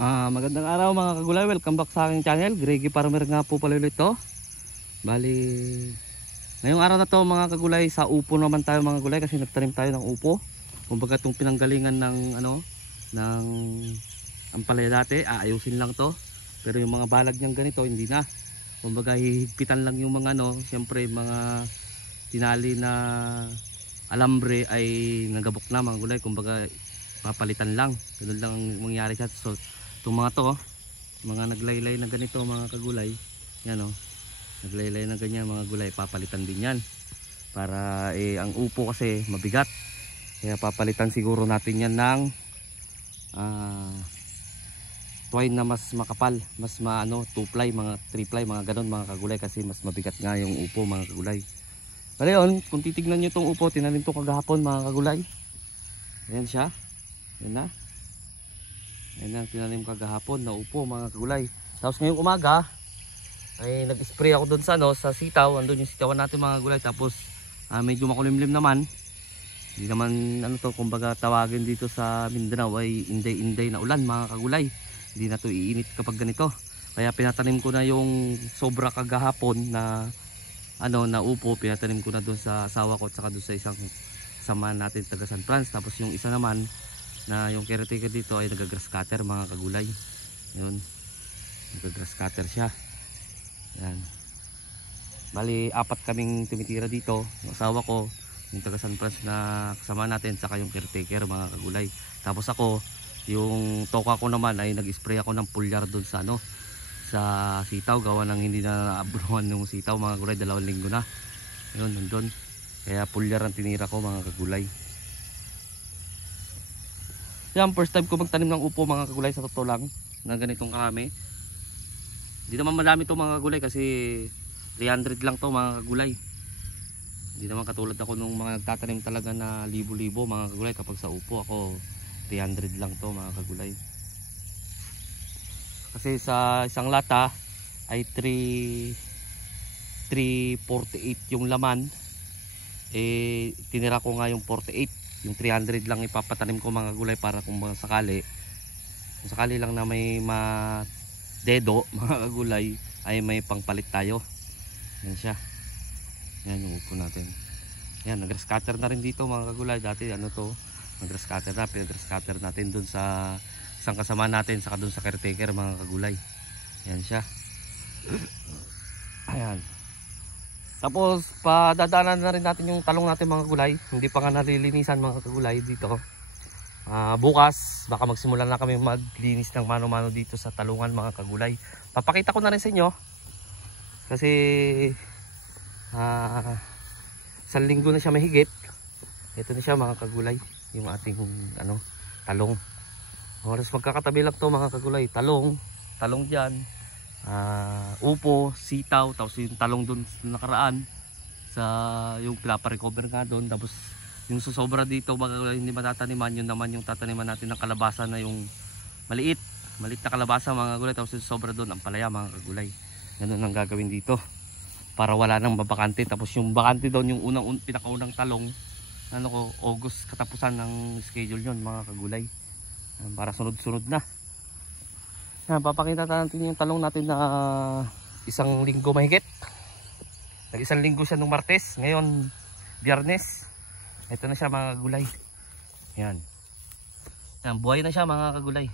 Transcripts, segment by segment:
Magandang araw mga kagulay, welcome back sa aking channel. Greggy Farmer nga po pala ulit to. Bali, ngayong araw na to mga kagulay, sa upo naman tayo mga kagulay, kasi nagtanim tayo ng upo. Kumbaga itong pinanggalingan ng ng ampalaya dati, aayusin lang to. Pero yung mga balag niyang ganito hindi na. Kumbaga hihigpitan lang yung mga siyempre mga tinali na alambre ay nagabok na mga kagulay. Kumbaga papalitan lang, ganun lang ang mangyari siya. So itong mga to, mga naglaylay na ganito mga kagulay, yan naglaylay na ganyan mga gulay, papalitan din yan para ang upo kasi mabigat, kaya papalitan siguro natin yan ng twine na mas makapal, mas 2 ply, mga 3 ply, mga ganun mga kagulay, kasi mas mabigat nga yung upo mga kagulay. Pero yun, kung titignan nyo itong upo, tinanim to kagahapon mga kagulay, ayan siya, yan na. Yan ang tinanim kagahapon na upo mga kagulay. Tapos ngayong umaga ay nag-spray ako doon sa sitaw. Andun yung sitawan natin mga kagulay. Tapos medyo makulimlim naman. Hindi naman kumbaga tawagin dito sa Mindanao ay inday-inday na ulan mga kagulay. Hindi na to iinit kapag ganito. Kaya pinatanim ko na yung sobra kagahapon na na upo. Pinatanim ko na doon sa asawa ko at saka doon sa isang kasama natin taga San Franz. Tapos yung isa naman na yung caretaker dito ay nag-grass cutter mga kagulay. Yun, nag-grass cutter siya. Yan. Bali 4 kaming tumitira dito, yung asawa ko, yung taga San Franz na kasama natin, saka yung caretaker mga kagulay. Tapos ako, yung toka ko naman ay nag-spray ako ng pulyar doon sa sa sitaw, gawa ng hindi na naabruhan yung sitaw mga kagulay, 2 linggo na. Yun, nandun. Kaya pulyar ang tinira ko mga kagulay. Yan, first time ko magtanim ng upo mga kagulay, sa totoo lang, na ganitong karami. Hindi naman marami to mga kagulay kasi 300 lang to mga kagulay. Hindi naman katulad ako nung mga nagtatanim talaga na libo-libo mga kagulay. Kapag sa upo ako 300 lang to mga kagulay. Kasi sa isang lata ay 348 yung laman. Tinira ko nga yung 48. Yung 300 lang ipapatanim ko mga gulay para kung sakali lang na may dedo mga kagulay ay may pangpalit tayo. Yan siya. Yan yung upo natin. Yan, nag-grass cutter na rin dito mga kagulay. Dati nag-grass cutter na, pinag-grass cutter natin dun sa isang kasama natin, saka dun sa caretaker mga kagulay. Yan siya. Ayan. Tapos padadaanan na rin natin yung talong natin mga kagulay. Hindi pa nga nalilinisan mga kagulay dito. Bukas baka magsimula na kami maglinis ng mano-mano dito sa talungan mga kagulay. Papakita ko na rin sa inyo. Kasi 1 linggo na siya mahigit. Ito na siya mga kagulay, yung ating talong. Oras magkakatabi lang to mga kagulay. Talong dyan, upo, sitaw, tapos yung talong dun nakaraan sa yung pinapa-recover nga doon. Tapos yung susobra dito mga hindi matataniman, yun naman yung tataniman natin ng kalabasa na yung maliit na kalabasa mga kagulay. Tapos yung susobra doon ang palaya mga kagulay. Ganun ang gagawin dito para wala nang babakante. Tapos yung bakante doon, yung pinakaunang talong, August katapusan ng schedule yun mga kagulay, para sunod-sunod na. Papakita natin yung talong natin na 1 linggo mahigit. Nag-1 linggo siya nung Martes, ngayon Biyernes. Ito na siya mga kagulay. Yan. Yan, buhay na siya mga kagulay.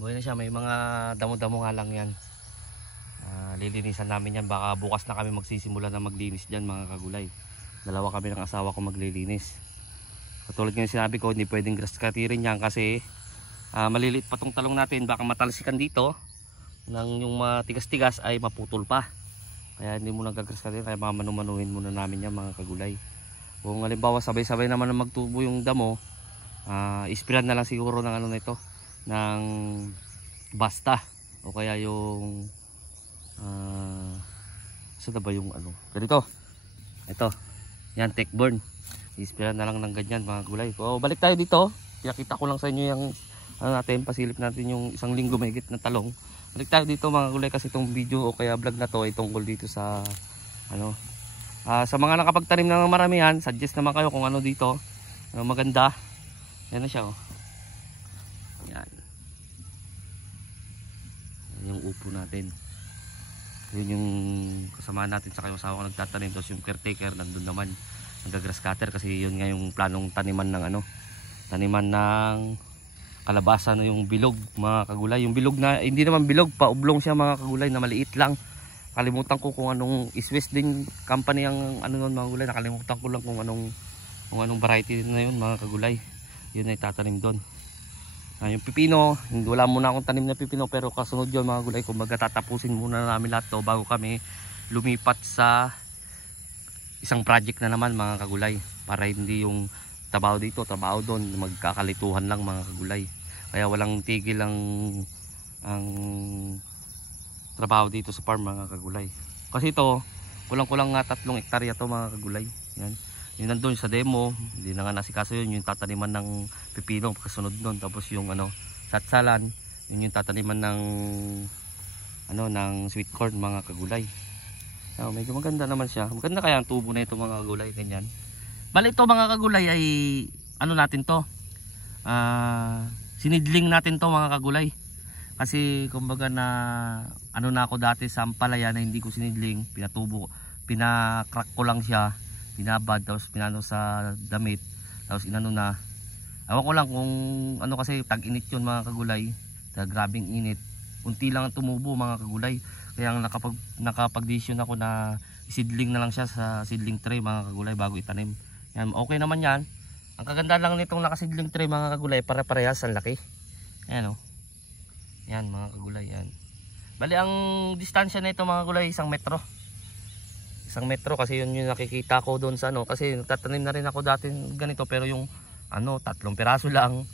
Buhay na siya, may mga damo-damo nga lang yan. Lilinisan namin yan, baka bukas na kami magsisimula na maglinis dyan mga kagulay. 2 kami ng asawa ko maglilinis. Katulad nga sinabi ko, hindi pwedeng grass cutterin yan kasi maliliit pa tong talong natin, baka matalsikan dito nang yung matigas-tigas ay maputol pa. Kaya hindi muna gagrass cutterin, kaya mamanumanuhin muna namin yan mga kagulay. Kung halimbawa sabay-sabay naman na magtubo yung damo, isprayan na lang siguro ng nito, ng basta, o kaya yung saan ba yung ganito, ito, yan, techburn. Isprayan na lang ng ganyan mga kagulay. So balik tayo dito, pinakita ko lang sa inyo yung pasilip natin yung 1 linggo mahigit na talong. Balik tayo dito mga kagulay, kasi itong video o kaya vlog na to ay tungkol dito sa sa mga nakapagtanim ng maramihan. Suggest naman kayo kung dito maganda. Yan na siya. Yan. upo natin. Yun yung kasama natin sa yung asawa ko nagtatanim, tapos yung caretaker nandun naman nag-grass cutter kasi yun nga yung planong taniman ng ano, taniman ng kalabasa na yung bilog mga kagulay. Yung bilog na hindi naman bilog, paublong siya mga kagulay na maliit lang. Kalimutan ko kung anong Iswes din company ang ano nun mga kagulay. Nakalimutan ko lang kung anong variety na yun mga kagulay. Yun ay tatanim doon. Yung pipino, wala muna akong tanim na pipino pero kasunod yun mga gulay. Kumbaga tatapusin muna namin lahat to bago kami lumipat sa isang project na naman mga kagulay. Para hindi yung trabaho dito, trabaho doon, magkakalituhan lang mga kagulay. Kaya walang tigil ang trabaho dito sa farm mga kagulay. Kasi ito, kulang-kulang nga 3 hektarya to mga kagulay. Yan. Yung nandun sa demo, hindi na nga nasikaso yun, yung tataniman ng pipino kasunod nun. Tapos yung satsalan, yun yung tataniman ng ng sweet corn mga kagulay. Medyo maganda naman siya. Maganda kaya ang tubo na ito mga kagulay, ganyan. Bali ito mga kagulay ay natin to. Sinidling natin to mga kagulay. Kasi kumbaga na na ako dati sa ampalaya na hindi ko sinidling, pinakrak ko lang siya. Binabad tapos pinano sa damit tapos inano na. Ewan ko lang kung kasi tag-init yun mga kagulay. Grabing init. Unti lang ang tumubo mga kagulay. Kaya nakapag-decision ako na isidling na lang siya sa seedling tray mga kagulay bago itanim. Yan, okay naman yan. Ang kaganda lang nitong nakasidling tray mga kagulay, pare-parehas ang laki. Ayan Yan mga kagulay yan. Bali ang distansya nito mga kagulay 1 metro. 1 metro kasi yun yung nakikita ko doon sa kasi nagtatanim na rin ako dati ganito pero yung 3 piraso lang.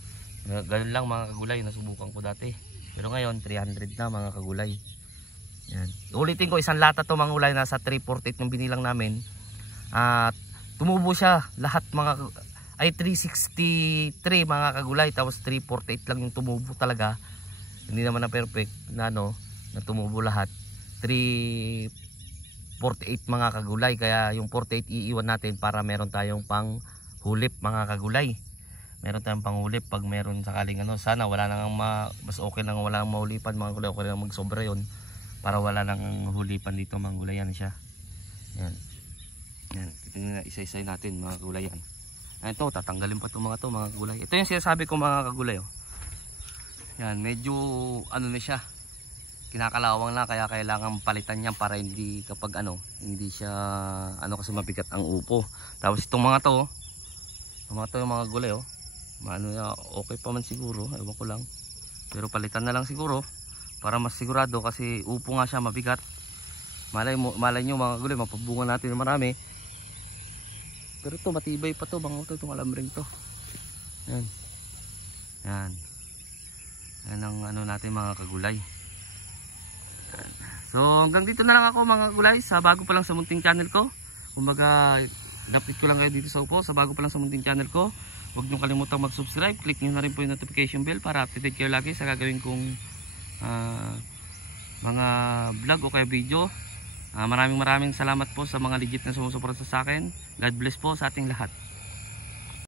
Ganun lang mga kagulay, nasubukan ko dati. Pero ngayon 300 na mga kagulay. Yan. Ulitin ko, isang lata to mga kagulay, nasa 348 yung binilang namin. At tumubo siya lahat ay 363 mga kagulay tapos 348 lang yung tumubo talaga. Hindi naman na perfect na na tumubo lahat. 348 mga kagulay, kaya yung 48 iiwan natin para meron tayong pang hulip mga kagulay. Meron tayong pang hulip pag meron sakaling sana wala nang mas okay nang wala nang mahulipan mga kagulay, okay lang magsobra yon para wala nang hulipan dito mga kagulay. Yan siya. Yan. Tingnan na isa-isay natin mga kagulay yan. Ito tatanggalin pa to mga kagulay. Ito yung sinasabi ko mga kagulay Yan, medyo na siya. Kinakalawang lang kaya kailangan palitan niyan para hindi kapag hindi siya kasi mabigat ang upo. Tapos itong mga to yung mga gulay okay pa man siguro, ewan ko lang. Pero palitan na lang siguro para mas sigurado kasi upo nga siya mabigat. Malay nyo mga gulay, mapabunga natin ng marami. Pero ito matibay pa to mga itong alamring to. Yan. Yan ang natin mga kagulay. So hanggang dito na lang ako mga gulay sa bago pa lang sa munting channel ko. Kumbaga update ko lang kayo dito sa upo sa bago pa lang sa munting channel ko. Huwag nyo kalimutang mag-subscribe. Click nyo na rin po yung notification bell para updated kayo lagi sa gagawin kong mga vlog o kaya video. Maraming salamat po sa mga legit na sumusuporta sa akin. God bless po sa ating lahat.